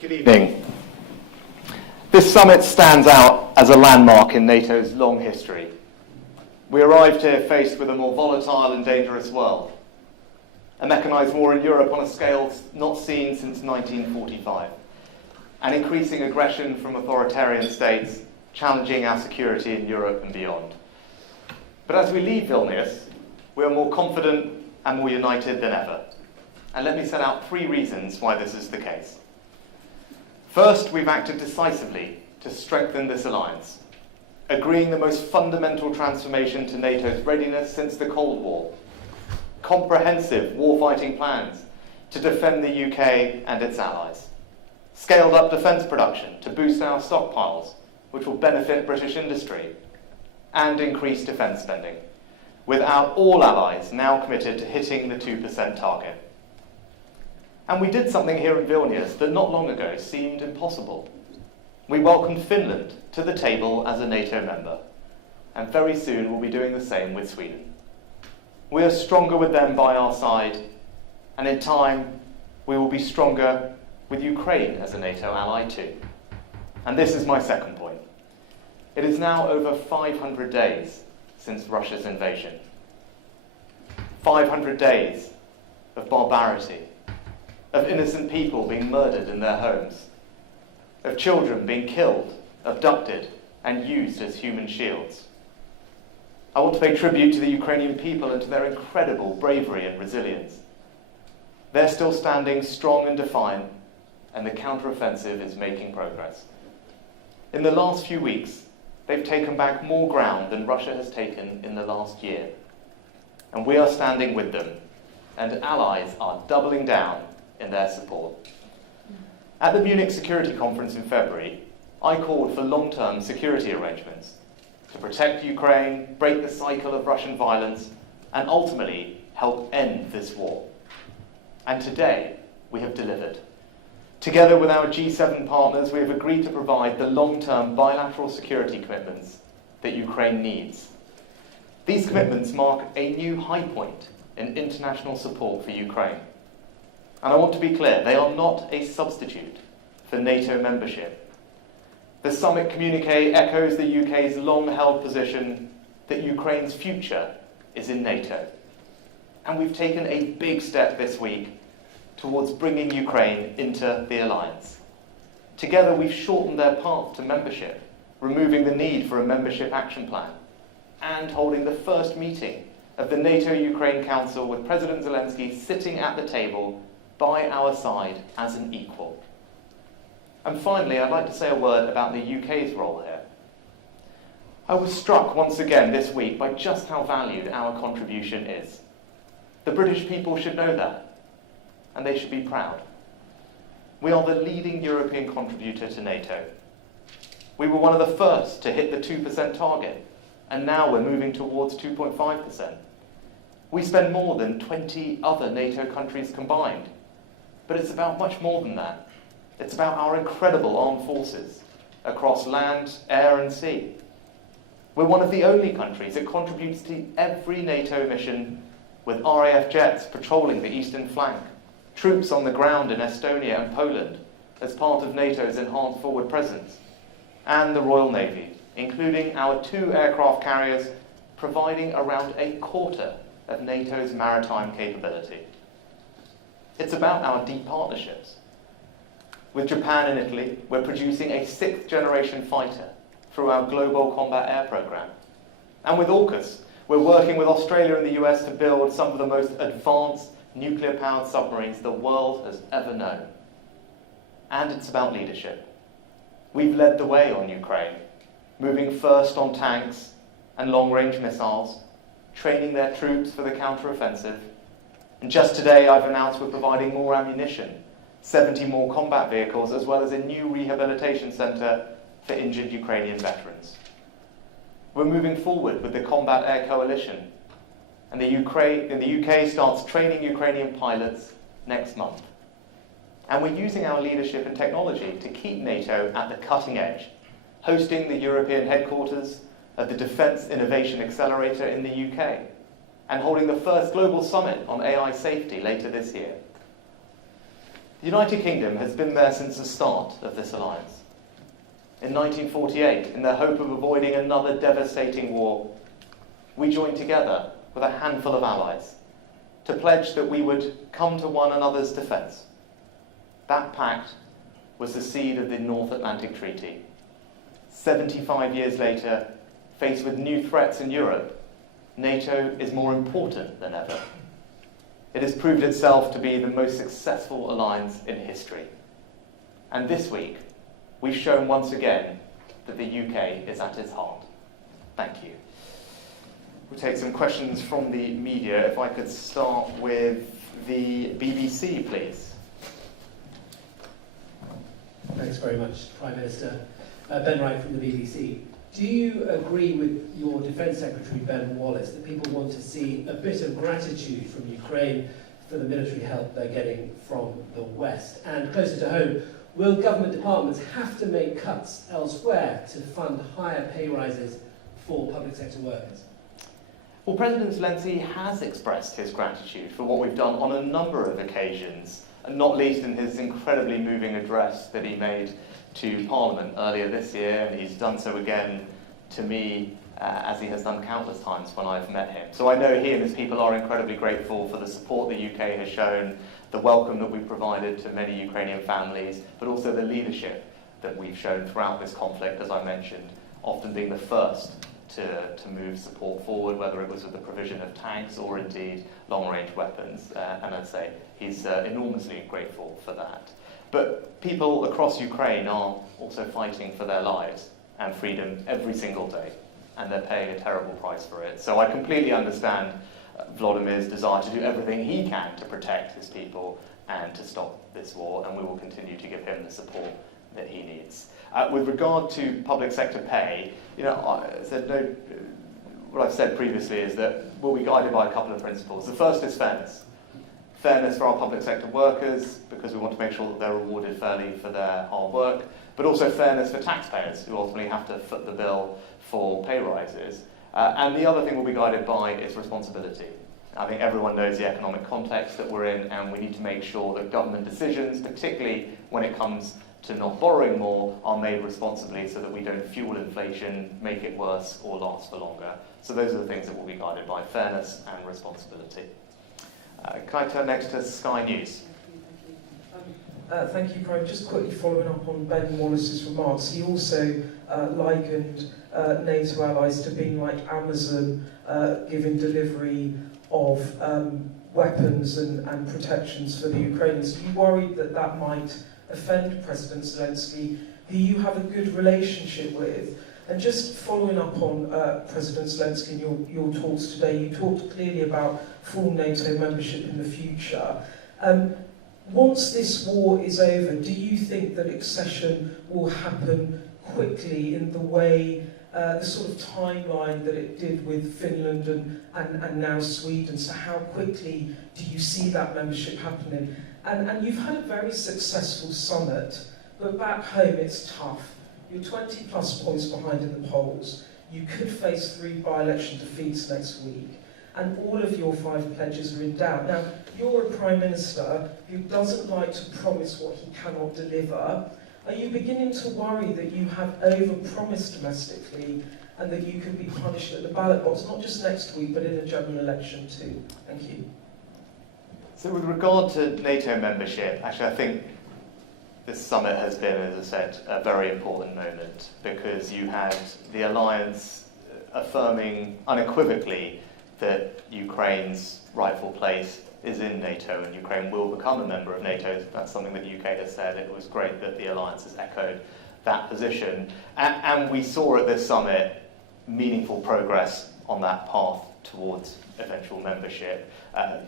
Good evening. This summit stands out as a landmark in NATO's long history. We arrived here faced with a more volatile and dangerous world, a mechanised war in Europe on a scale not seen since 1945, and increasing aggression from authoritarian states challenging our security in Europe and beyond. But as we leave Vilnius, we are more confident and more united than ever. And let me set out 3 reasons why this is the case. First, we've acted decisively to strengthen this alliance, agreeing the most fundamental transformation to NATO's readiness since the Cold War, comprehensive warfighting plans to defend the UK and its allies, scaled up defence production to boost our stockpiles, which will benefit British industry, and increased defence spending, with our all allies now committed to hitting the 2% target. And we did something here in Vilnius that not long ago seemed impossible. We welcomed Finland to the table as a NATO member, and very soon we'll be doing the same with Sweden. We are stronger with them by our side, and in time we will be stronger with Ukraine as a NATO ally too. And this is my second point. It is now over 500 days since Russia's invasion. 500 days of barbarity, of innocent people being murdered in their homes, of children being killed, abducted, and used as human shields. I want to pay tribute to the Ukrainian people and to their incredible bravery and resilience. They're still standing strong and defiant, and the counteroffensive is making progress. In the last few weeks, they've taken back more ground than Russia has taken in the last year. And we are standing with them, and allies are doubling down in their support. At the Munich Security Conference in February, I called for long-term security arrangements to protect Ukraine, break the cycle of Russian violence, and ultimately help end this war. And today, we have delivered. Together with our G7 partners, we have agreed to provide the long-term bilateral security commitments that Ukraine needs. These commitments mark a new high point in international support for Ukraine. And I want to be clear, they are not a substitute for NATO membership. The summit communique echoes the UK's long-held position that Ukraine's future is in NATO. And we've taken a big step this week towards bringing Ukraine into the alliance. Together, we've shortened their path to membership, removing the need for a membership action plan, and holding the first meeting of the NATO-Ukraine Council with President Zelensky sitting at the table by our side as an equal. And finally, I'd like to say a word about the UK's role here. I was struck once again this week by just how valued our contribution is. The British people should know that, and they should be proud. We are the leading European contributor to NATO. We were one of the first to hit the 2% target, and now we're moving towards 2.5%. We spend more than 20 other NATO countries combined. But it's about much more than that. It's about our incredible armed forces across land, air, and sea. We're one of the only countries that contributes to every NATO mission, with RAF jets patrolling the eastern flank, troops on the ground in Estonia and Poland as part of NATO's enhanced forward presence, and the Royal Navy, including our 2 aircraft carriers, providing around a quarter of NATO's maritime capability. It's about our deep partnerships. With Japan and Italy, we're producing a 6th-generation fighter through our Global Combat Air Programme. And with AUKUS, we're working with Australia and the US to build some of the most advanced nuclear-powered submarines the world has ever known. And it's about leadership. We've led the way on Ukraine, moving first on tanks and long-range missiles, training their troops for the counter-offensive. And just today, I've announced we're providing more ammunition, 70 more combat vehicles, as well as a new rehabilitation centre for injured Ukrainian veterans. We're moving forward with the Combat Air Coalition, and the UK starts training Ukrainian pilots next month. And we're using our leadership and technology to keep NATO at the cutting edge, hosting the European headquarters of the Defence Innovation Accelerator in the UK, and holding the first global summit on AI safety later this year. The United Kingdom has been there since the start of this alliance. In 1948, in the hope of avoiding another devastating war, we joined together with a handful of allies to pledge that we would come to one another's defence. That pact was the seed of the North Atlantic Treaty. 75 years later, faced with new threats in Europe, NATO is more important than ever. It has proved itself to be the most successful alliance in history. And this week, we've shown once again that the UK is at its heart. Thank you. We'll take some questions from the media. If I could start with the BBC, please. Thanks very much, Prime Minister. Ben Wright from the BBC. Do you agree with your Defence Secretary, Ben Wallace, that people want to see a bit of gratitude from Ukraine for the military help they're getting from the West? And closer to home, will government departments have to make cuts elsewhere to fund higher pay rises for public sector workers? Well, President Zelensky has expressed his gratitude for what we've done on a number of occasions, and not least in his incredibly moving address that he made to Parliament earlier this year, and he's done so again to me, as he has done countless times when I've met him. So I know he and his people are incredibly grateful for the support the UK has shown, the welcome that we've provided to many Ukrainian families, but also the leadership that we've shown throughout this conflict, as I mentioned, often being the first to move support forward, whether it was with the provision of tanks or indeed long-range weapons. And I'd say he's enormously grateful for that. But people across Ukraine are also fighting for their lives and freedom every single day, and they're paying a terrible price for it. So I completely understand Volodymir's desire to do everything he can to protect his people and to stop this war, and we will continue to give him the support that he needs. With regard to public sector pay, what I've said previously is that we'll be guided by a couple of principles. The first is fairness. Fairness for our public sector workers, because we want to make sure that they're rewarded fairly for their hard work, but also fairness for taxpayers, who ultimately have to foot the bill for pay rises. And the other thing we'll be guided by is responsibility. I think everyone knows the economic context that we're in, and we need to make sure that government decisions, particularly when it comes to not borrowing more, are made responsibly so that we don't fuel inflation, make it worse, or last for longer. So those are the things that we'll be guided by: fairness and responsibility. Can I turn next to Sky News? Thank you, Prime. Just quickly following up on Ben Wallace's remarks, he also likened NATO allies to being like Amazon giving delivery of weapons and protections for the Ukrainians. Are you worried that that might offend President Zelensky, who you have a good relationship with? And just following up on President Zelensky and your talks today, you talked clearly about full NATO membership in the future. Once this war is over, do you think that accession will happen quickly in the way, the sort of timeline that it did with Finland and now Sweden? So how quickly do you see that membership happening? And you've had a very successful summit, but back home it's tough. You're 20 plus points behind in the polls. You could face 3 by-election defeats next week. And all of your 5 pledges are in doubt. Now, you're a Prime Minister who doesn't like to promise what he cannot deliver. Are you beginning to worry that you have over-promised domestically and that you could be punished at the ballot box, not just next week, but in a general election too? Thank you. So with regard to NATO membership, actually I think this summit has been, as I said, a very important moment, because you had the alliance affirming unequivocally that Ukraine's rightful place is in NATO and Ukraine will become a member of NATO. That's something that the UK has said. It was great that the alliance has echoed that position. And we saw at this summit meaningful progress on that path towards eventual membership.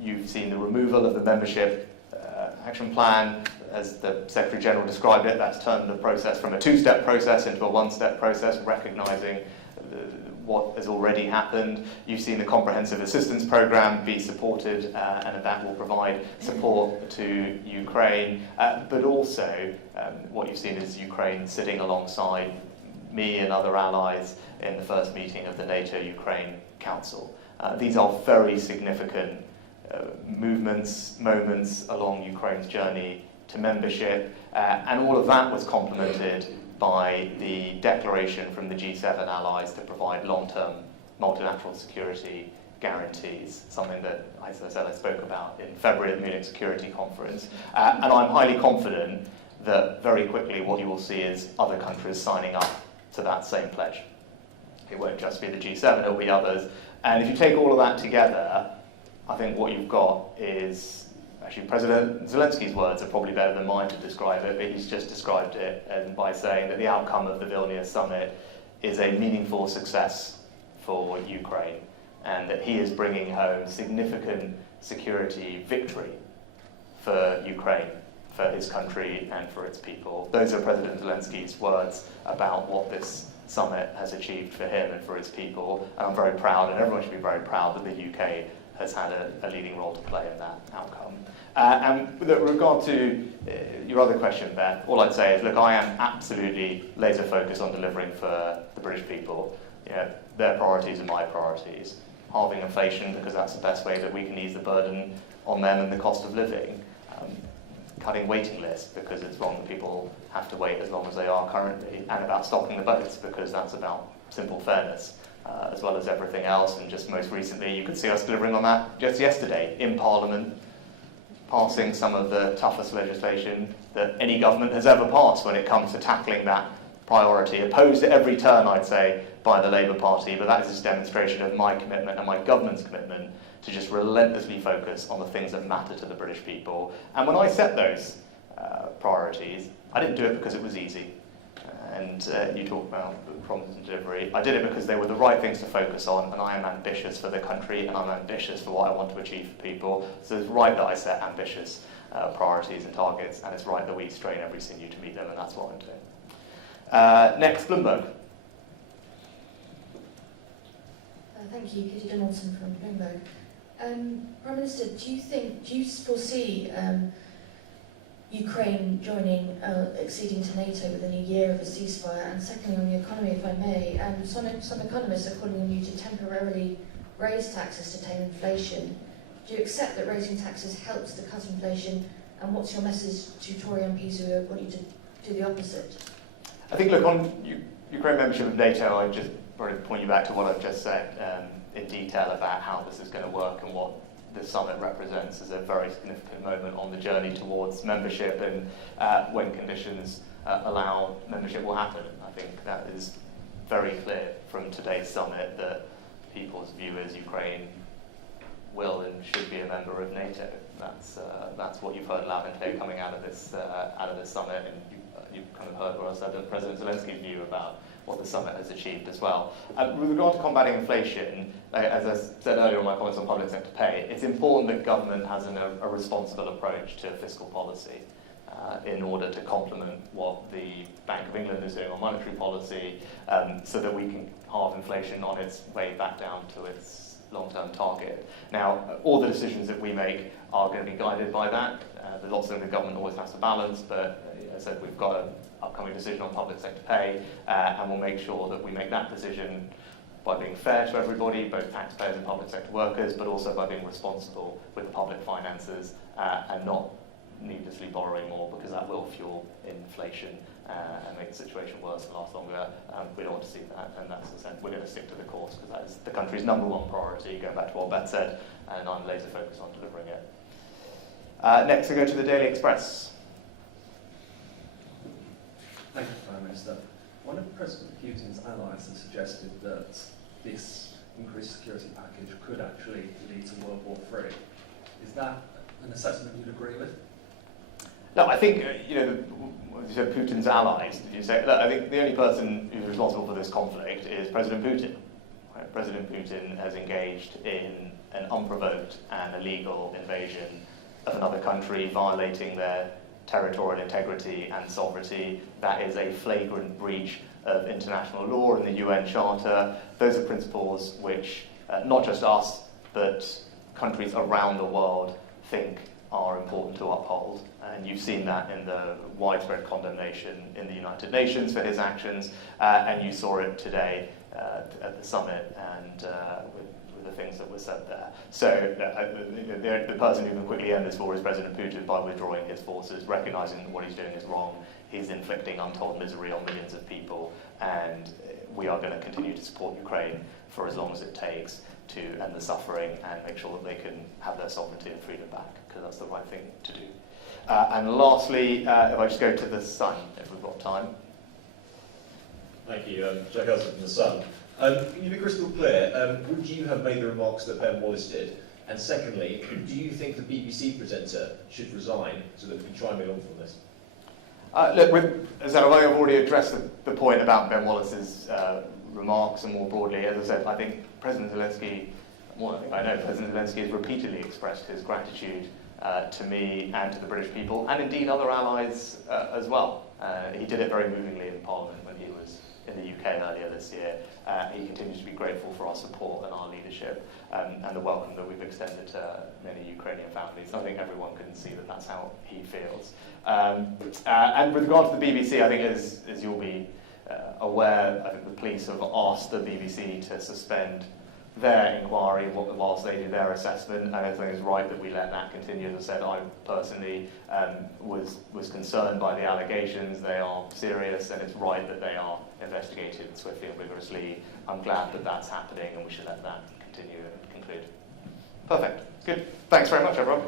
You've seen the removal of the membership action plan. As the Secretary General described it, that's turned the process from a 2-step process into a 1-step process, recognising what has already happened. You've seen the Comprehensive Assistance Programme be supported, and that will provide support to Ukraine. But also, what you've seen is Ukraine sitting alongside me and other allies in the first meeting of the NATO-Ukraine Council. These are very significant moments along Ukraine's journey to membership, and all of that was complemented by the declaration from the G7 allies to provide long-term multilateral security guarantees, something that, as I said, I spoke about in February at the Munich Security Conference. And I'm highly confident that very quickly what you will see is other countries signing up to that same pledge. It won't just be the G7, it'll be others. And if you take all of that together, I think what you've got is, actually President Zelensky's words are probably better than mine to describe it, but he's just described it by saying that the outcome of the Vilnius summit is a meaningful success for Ukraine, and that he is bringing home significant security victory for Ukraine, for his country and for its people. Those are President Zelensky's words about what this summit has achieved for him and for its people, and I'm very proud, and everyone should be very proud, that the UK has had a leading role to play in that outcome. And with regard to your other question, Ben, all I'd say is, look, I am absolutely laser focused on delivering for the British people. You know, their priorities are my priorities. Halving inflation, because that's the best way that we can ease the burden on them and the cost of living. Cutting waiting lists, because it's wrong that people have to wait as long as they are currently, and about stocking the boats, because that's about simple fairness, as well as everything else. And just most recently, you could see us delivering on that just yesterday in Parliament, passing some of the toughest legislation that any government has ever passed when it comes to tackling that priority, opposed at every turn, I'd say, by the Labour Party, but that is just a demonstration of my commitment and my government's commitment to just relentlessly focus on the things that matter to the British people. And when I set those priorities, I didn't do it because it was easy. And you talk about promise and delivery. I did it because they were the right things to focus on, and I am ambitious for the country, and I'm ambitious for what I want to achieve for people. So it's right that I set ambitious priorities and targets, and it's right that we strain every sinew to meet them, and that's what I'm doing. Next, Bloomberg. Thank you, Kitty Donaldson from Bloomberg. Prime Minister, do you foresee Ukraine joining, acceding to NATO within a year of a ceasefire? And secondly, on the economy, if I may, some economists are calling on you to temporarily raise taxes to tame inflation. Do you accept that raising taxes helps to cut inflation? And what's your message to Tory MPs who want you to do the opposite? I think, look, on Ukraine membership of NATO, I just probably point you back to what I've just said in detail about how this is going to work and what the summit represents as a very significant moment on the journey towards membership, and when conditions allow, membership will happen. I think that is very clear from today's summit that people's view is Ukraine will and should be a member of NATO. That's what you've heard loud and clear coming out of this summit, and you've kind of heard what I said that President Zelensky's view about what the summit has achieved as well. With regard to combating inflation, as I said earlier in my comments on public sector pay, it's important that government has a responsible approach to fiscal policy in order to complement what the Bank of England is doing on monetary policy, so that we can halve inflation on its way back down to its long-term target. Now, all the decisions that we make are going to be guided by that. There's lots of things the government always has to balance, but as I said, we've got an upcoming decision on public sector pay, and we'll make sure that we make that decision by being fair to everybody, both taxpayers and public sector workers, but also by being responsible with the public finances and not needlessly borrowing more, because that will fuel inflation and make the situation worse and last longer. We don't want to see that, and that's the sense. We're going to stick to the course because that is the country's #1 priority, going back to what Beth said, and I'm laser focused on delivering it. Next, we go to the Daily Express. Thank you, Prime Minister. One of President Putin's allies has suggested that this increased security package could actually lead to World War III. Is that an assessment you'd agree with? No, I think, as you said, Putin's allies. You say, look, I think the only person who's responsible for this conflict is President Putin. Right? President Putin has engaged in an unprovoked and illegal invasion of another country, violating their territorial integrity and sovereignty. That is a flagrant breach of international law and the UN Charter. Those are principles which not just us, but countries around the world think are important to uphold. And you've seen that in the widespread condemnation in the United Nations for his actions, and you saw it today at the summit and with with the things that were said there. So the person who can quickly end this war is President Putin by withdrawing his forces, recognising that what he's doing is wrong. He's inflicting untold misery on millions of people, and we are going to continue to support Ukraine for as long as it takes to end the suffering and make sure that they can have their sovereignty and freedom back, because that's the right thing to do. And lastly, if I just go to the Sun, if we've got time. Thank you. Jack Elson from The Sun. Can you be crystal clear? Would you have made the remarks that Ben Wallace did? And secondly, do you think the BBC presenter should resign so that we can try and move on from this? Look, as I've already addressed the point about Ben Wallace's remarks, and more broadly, as I said, I think President Zelensky, President Zelensky has repeatedly expressed his gratitude to me and to the British people, and indeed other allies as well. He did it very movingly in Parliament when he was in the UK earlier this year. He continues to be grateful for our support and our leadership, and the welcome that we've extended to many Ukrainian families. I think everyone can see that that's how he feels. And with regard to the BBC, I think as you'll be aware, I think the police have asked the BBC to suspend their inquiry whilst they do their assessment, and I think it's right that we let that continue. As I said, I personally was concerned by the allegations. They are serious, and it's right that they are investigated swiftly and vigorously. I'm glad that that's happening, and we should let that continue and conclude. Perfect. Good. Thanks very much, everyone.